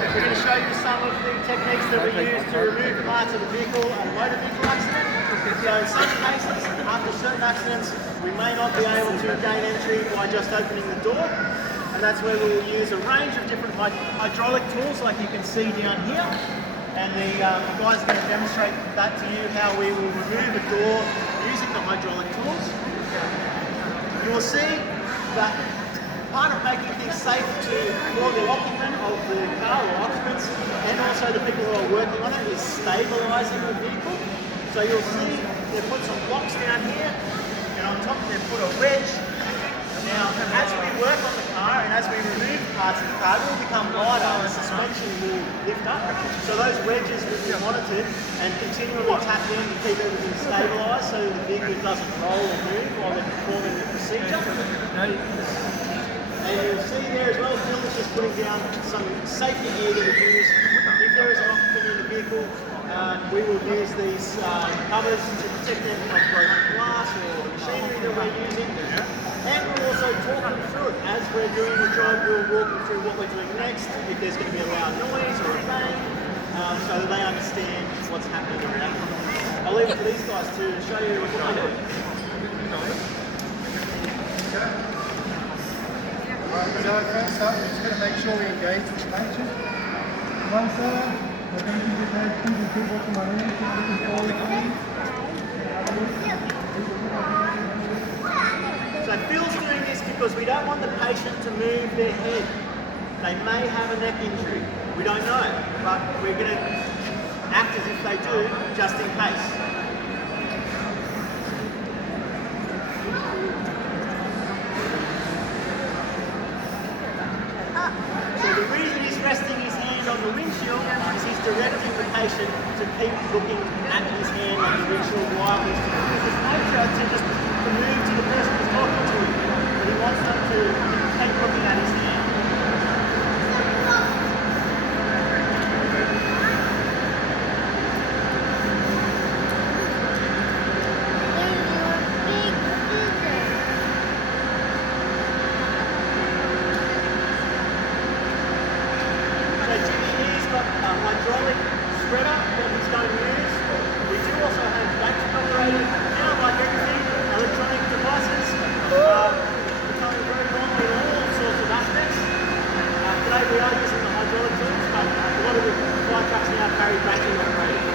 We're going to show you some of the techniques that we use to remove parts of a vehicle and a motor vehicle accident. So in some cases, after certain accidents, we may not be able to gain entry by just opening the door. And that's where we'll use a range of different hydraulic tools like you can see down here. And the guy's going to demonstrate that to you, how we will remove a door using the hydraulic tools. You will see that part of making things safe for the occupant of the car or occupants and also the people who are working on it is stabilising the vehicle. So you'll see they've put some blocks down here and on top they've put a wedge. Now as we work on the car and as we remove parts of the car, it will become lighter and the suspension will lift up. So those wedges will be monitored and continually tapped in to keep everything stabilised so the vehicle doesn't roll or move while they're performing the procedure. And you'll see there as well, Phil is just putting down some safety gear that we use. If there is an occupant in the vehicle, we will use these covers to protect them from broken glass or machinery that we're using. And we'll also talk them through it. As we're doing the job, we'll walk them through what we're doing next, if there's going to be a loud noise or a bang, so that they understand what's happening around them. I'll leave it to these guys to show you what they do. So first up, we're just going to make sure we engage with the patient. Once we're going to give the patient the two bottom lines, looking forward. So Phil's doing this because we don't want the patient to move their head. They may have a neck injury. We don't know, but we're going to act as if they do, just in case. So the reason he's resting his hand on the windshield is he's directing the patient to keep looking at his hand on the windshield while he's doing it. It's nature to just move to the person who's talking to him, but he wants them to keep looking at his hand. Hydraulic spreader that he's going to use. We do also have battery operated, now like everything, electronic devices becoming very common in all sorts of aspects. Today we are using the hydraulic tools, but a lot of the fire trucks now carry battery operated.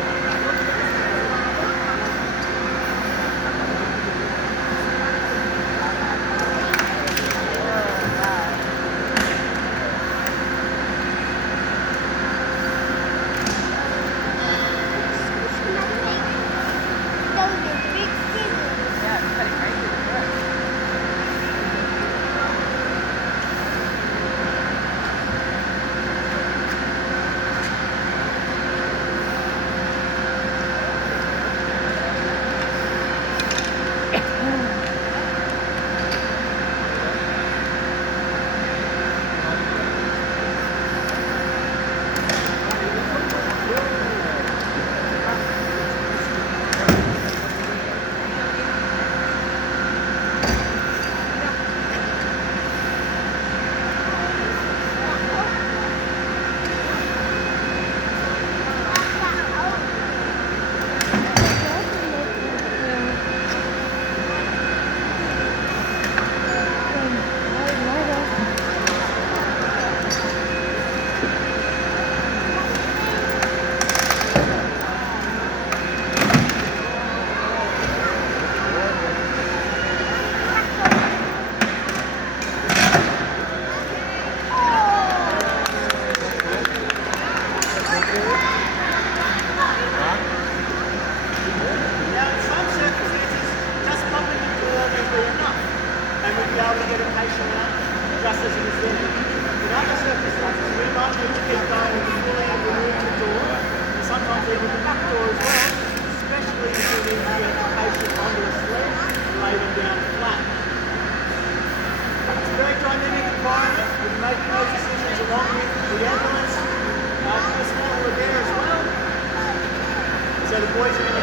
Just as it is there. In other circumstances, we might need to keep going and fully remove the door, and sometimes even the back door as well, especially if we need to get the patient onto a sled and lay them down flat. It's a very dynamic environment. We're making those decisions along with the ambulance personnel who are there as well. So the boys are